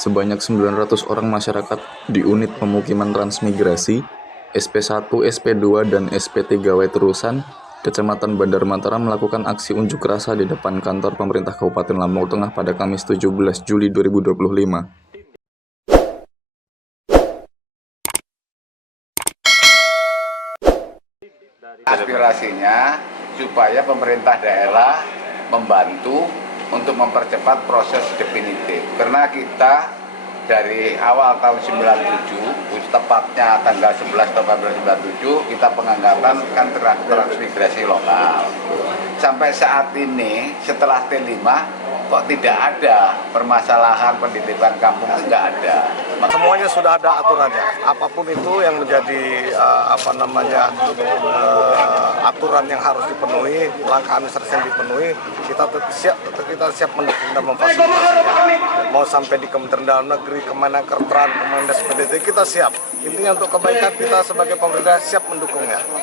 sebanyak 900 orang masyarakat di unit pemukiman transmigrasi, SP1, SP2, dan SP3 Weterusan, Kecamatan Bandar Mataram melakukan aksi unjuk rasa di depan kantor pemerintah Kabupaten Lampung Tengah pada Kamis 17 Juli 2025. Aspirasinya supaya pemerintah daerah membantu untuk mempercepat proses definitif, karena kita dari awal tahun 97, tepatnya tanggal 11 November 97, kita pengangkatan kan transmigrasi lokal. Sampai saat ini setelah T5 kok tidak ada permasalahan pendidikan kampung, nggak ada. Semuanya sudah ada aturannya. Apapun itu yang menjadi aturan yang harus dipenuhi, langkah administrasi yang dipenuhi, kita siap mendukung dan memfasilitasi. Mau sampai di Kementerian Dalam Negeri, Kemenkertran, Kemendes PDT, kita siap. Intinya untuk kebaikan kita sebagai pemerintah siap mendukungnya.